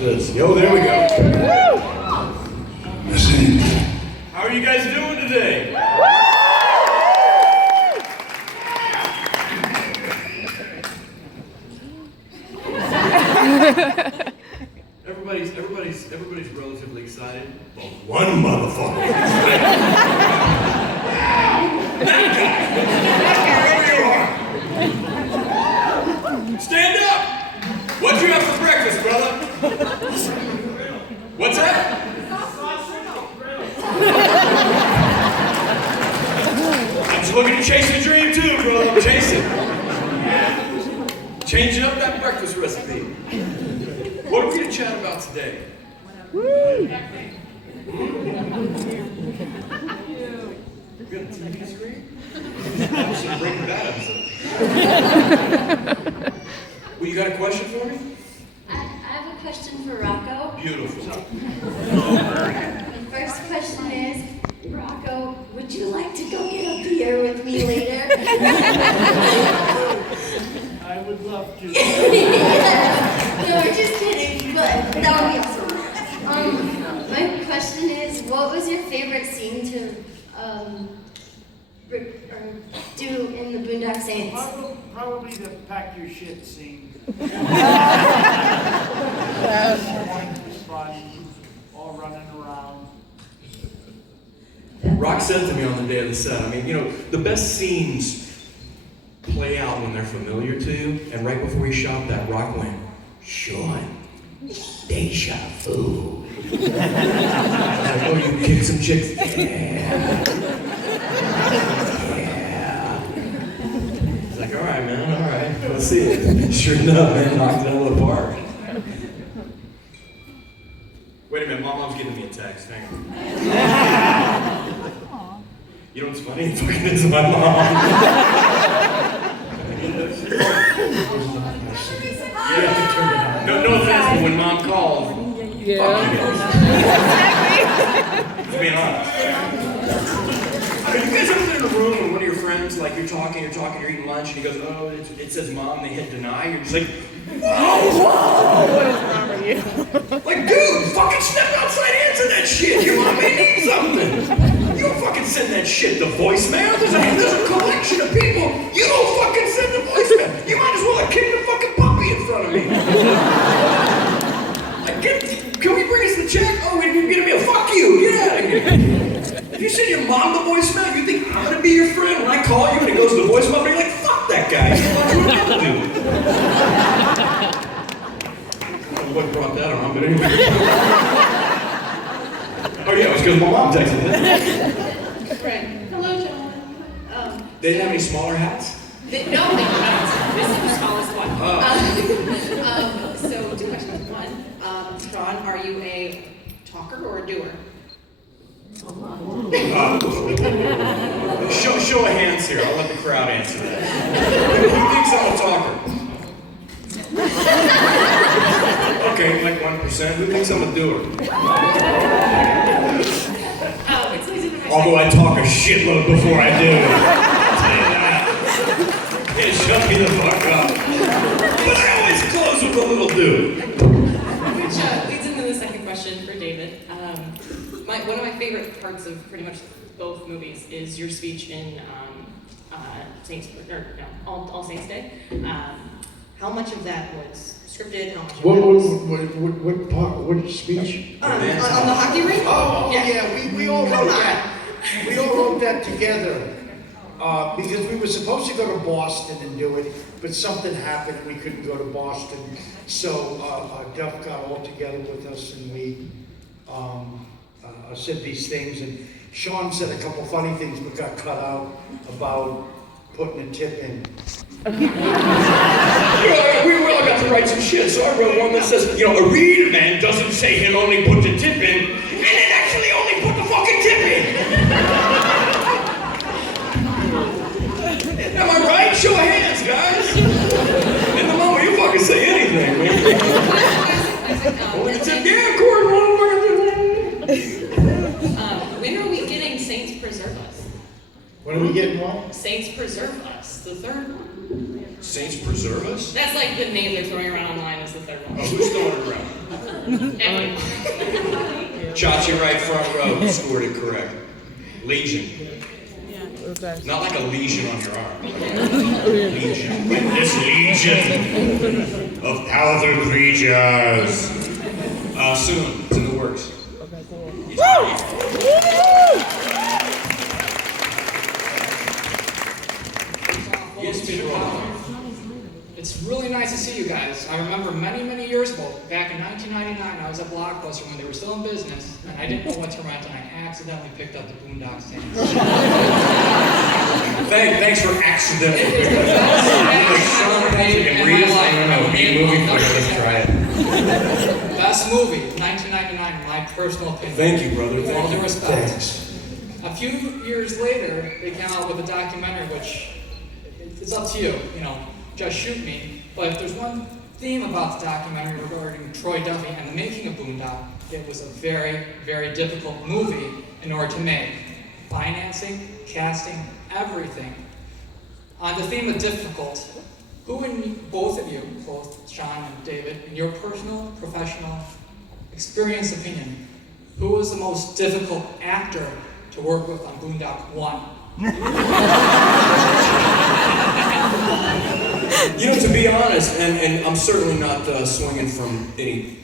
this. Yo, there we go. Listen. How are you guys doing today? Everybody's relatively excited. But one motherfucker. Stand up! What'd you have for breakfast, brother? What's that? I'm just looking to chase a dream too, brother. I'm chasing. Changing up that breakfast recipe. What are we going to chat about today? We got a TV screen? I should bring that episode. Well, you got a question for me? I have a question for Rocco. Beautiful. The first question is, Rocco, would you like to go get a beer with me later? I would love to. No, we're just kidding, but that would be awesome. My question is, what was your favorite scene to do in the Boondock Saints? Probably the pack your shit scene. All running around. Rock said to me on the day of the set, I mean, you know, the best scenes play out when they're familiar to you, and right before he shot that, Rock went, Sean, deja vu. Like, oh, you kicked some chicks? Yeah. He's like, all right, man, all right, let's see it. Sure enough, man, knocked it out of the park. Wait a minute, mom's giving me a text, hang on. You know what's funny? It's fucking is my mom. Yeah. No offense, but when mom calls, fuck you guys. Just being honest. Are you guys ever in a room with one of your friends, like you're talking, you're eating lunch, and he goes, oh, it says mom, they hit deny, you're just like, whoa! What is wrong with you? Like, dude, fucking step outside, answer that shit. Your mom may need something. You don't fucking send that shit to voicemail. There's a collection of people. You don't fucking send to voicemail. You might as well have kicked the fucking puppy in front of me. Like, can we bring us the check? Oh, you're gonna be a fuck you. Get out of here. If you send your mom the voicemail, you think I'm gonna be your friend when I call you and it goes to the voicemail, you're like, fuck that guy. He's what you do. What brought that on, but anyway. Oh yeah, it was because my mom texted me. Right. Hello, John. They didn't have any smaller hats? No, they don't. This is the smallest one. So, two questions. One, Sean, are you a talker or a doer? Show of hands here. I'll let the crowd answer that. Who thinks I'm a talker? Okay, like 1%. Who thinks I'm a doer? Although I talk a shitload before I do. I'll tell you that. Yeah, shut me the fuck up. But I always close with a little do. Which leads into the second question for David. One of my favorite parts of pretty much both movies is your speech in All Saints Day. How much of that was scripted? How much of that was... What part? What speech? on the hockey rink? Oh, yeah, we all wrote that. We all wrote that together. Because we were supposed to go to Boston and do it, but something happened and we couldn't go to Boston. So Duff got all together with us and we said these things. And Sean said a couple funny things but got cut out about putting a tip in. We all got to write some shit, so I wrote one that says, you know, a reader man doesn't say he'll only put the tip in, and then actually only put the fucking tip in. Am I right? Show of hands, guys. In the moment, you fucking say anything, man. Only the tip, yeah, Corey, When are we getting Saints Preserve Us? When are we getting what? Saints Preserve Us, the third one. Saints preserve us? That's like the name they're throwing around online is the third Oh, one. who's throwing it around? Everyone. Chachi right front row, who scored it correct. Legion. Not like a lesion on your arm. Legion. This legion of powerful creatures. Soon. It's in the works. Yes, Mr. Rollins. It's really nice to see you guys. I remember many, many years ago, back in 1999, I was at Blockbuster when they were still in business, and I didn't know what to rent, and I accidentally picked up the Boondock Saints. Thanks for accidentally picking it up. Like Sean Patrick and Reese, I don't know, B-movie player, let's try it. Best movie, 1999, in my personal opinion. Thank you, brother. With all due respect. Thanks. A few years later, they came out with a documentary, which it's up to you, just shoot me. But if there's one theme about the documentary regarding Troy Duffy and the making of Boondock, it was a very, very difficult movie in order to make. Financing, casting, everything. On the theme of difficult, who in both of you, both Sean and David, in your personal, professional, experienced opinion, who was the most difficult actor to work with on Boondock 1? To be honest, and I'm certainly not swinging from any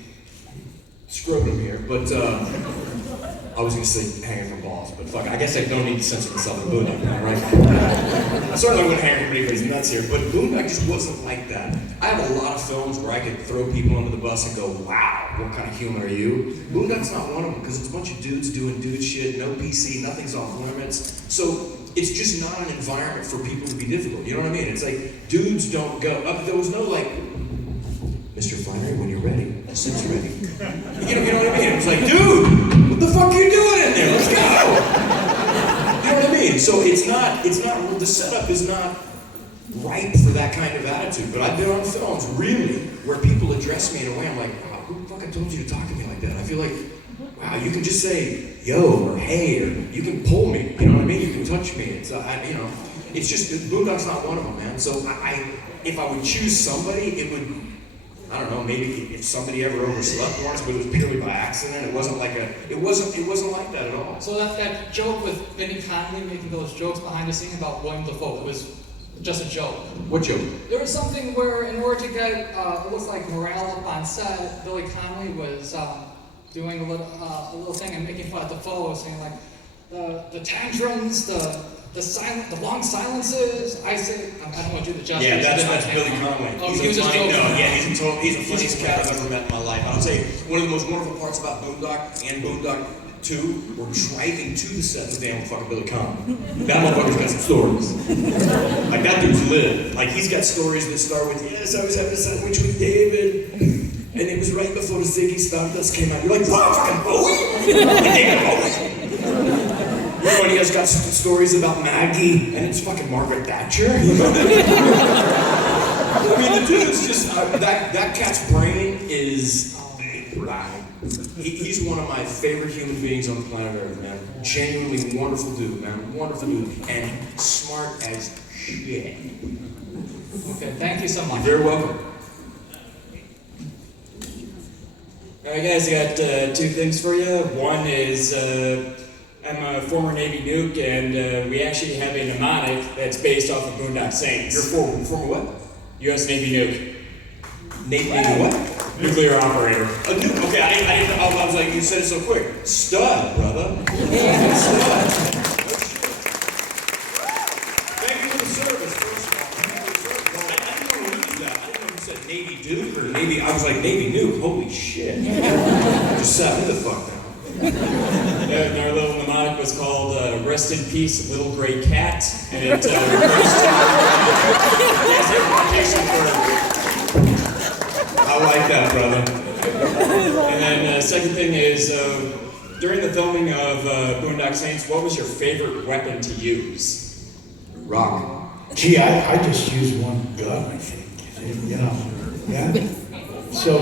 scrotum here, but I was going to say hanging from balls, but fuck, I guess I don't need to censor myself in Boondock now, right? I certainly wouldn't hang from anybody's nuts here, but Boondock just wasn't like that. I have a lot of films where I could throw people under the bus and go, wow, what kind of human are you? Boondock's not one of them, because it's a bunch of dudes doing dude shit, no PC, nothing's off limits. So it's just not an environment for people to be difficult, you know what I mean? It's like, dudes don't go, there was no like, Mr. Flannery, when you're ready, the suit's ready. You know what I mean? It was like, dude, what the fuck are you doing in there? Let's go! You know what I mean? So it's not, the setup is not ripe for that kind of attitude. But I've been on films, really, where people address me in a way I'm like, wow, who fucking told you to talk to me like that? I feel like, wow, you can just say, yo, or hey, or you can pull me, you know what I mean? You can touch me. It's, it's just, Boondock's not one of them, man. So if I would choose somebody, it would, I don't know, maybe if somebody ever overslept once, but it was purely by accident. It wasn't like it wasn't like that at all. So that joke with Benny Connolly making those jokes behind the scenes about William Dafoe, it was just a joke. What joke? There was something where in order to get, it looks like morale up on set, Billy Connolly was doing a little thing and making fun of Dafoe, saying like, the tantrums, the long silences. I don't want to do the justice. Yeah, that's Billy Connolly. Oh, he's he was a just funny, joking. he's the funniest cat I've ever met in my life. I'll tell you, one of the most wonderful parts about Boondock and Boondock 2 were driving to the set with damn fucking Billy Connolly. That motherfucker's got some stories. Like, that dude's lit. Like, he's got stories that start with, yes, I was having a sandwich with David, and it was right before the Ziggy Stardust came out. You're like, what, fucking Bowie? David Bowie? Everybody has got stories about Maggie, and it's fucking Margaret Thatcher. I mean, the dude's just, that cat's brain is, he's one of my favorite human beings on the planet Earth, man. Genuinely wonderful dude, man. Wonderful dude, and smart as shit. Okay, thank you so much. You're very welcome. Alright guys, I got two things for you. One is, I'm a former Navy nuke, and we actually have a mnemonic that's based off of Boondock Saints. You're former what? U.S. Navy nuke. Navy what? Nuclear operator. A nuke. Okay, I didn't. I was like, you said it so quick. Stud, brother. Stud. Thank you for the service, first of all. I didn't know who used that. I didn't know you said Navy Duke or Navy. I was like, Navy nuke. Holy shit. Just sat me the fuck down. And our little mnemonic was called Rest in Peace, Little Gray Cat, and it refers I like that, brother. And then second thing is, during the filming of Boondock Saints, what was your favorite weapon to use? Rock. Gee, I just use one gun, I think. Yeah. So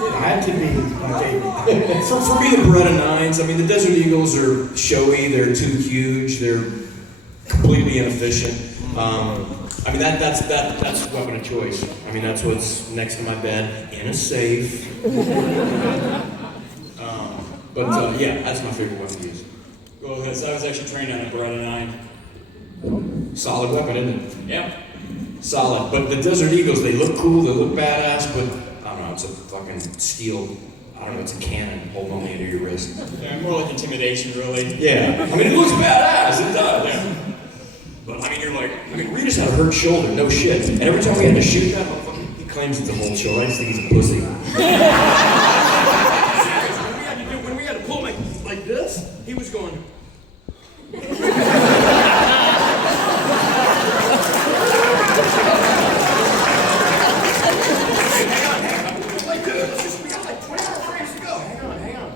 it had to be my favorite. For me, the Beretta 9s, I mean, the Desert Eagles are showy, they're too huge, they're completely inefficient. I mean, that's weapon of choice. I mean, that's what's next to my bed in a safe. Yeah, that's my favorite weapon to use. Well, because I was actually trained on a Beretta 9. Solid weapon, isn't it? Yep. Solid. But the Desert Eagles, they look cool, they look badass, but I don't know, it's a fucking steel, I don't know, it's a cannon holding on the end of your wrist. Yeah, more like intimidation, really. Yeah. I mean, it looks badass, it does. Yeah. But I mean, you're like, I mean, Regis had a hurt shoulder, no shit. And every time we had to shoot that motherfucker, he claims it's a whole shoulder. I just think he's a pussy. When we had to pull him like this, he was going. Like this. We got like 20 more frames to go. Hang on.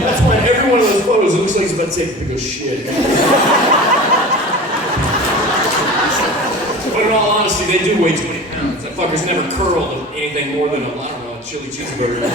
That's why every one of those photos, it looks like he's about to take a big shit. But in all honesty, they do weigh 20 pounds. That fucker's never curled anything more than a, I don't know, a chili cheeseburger.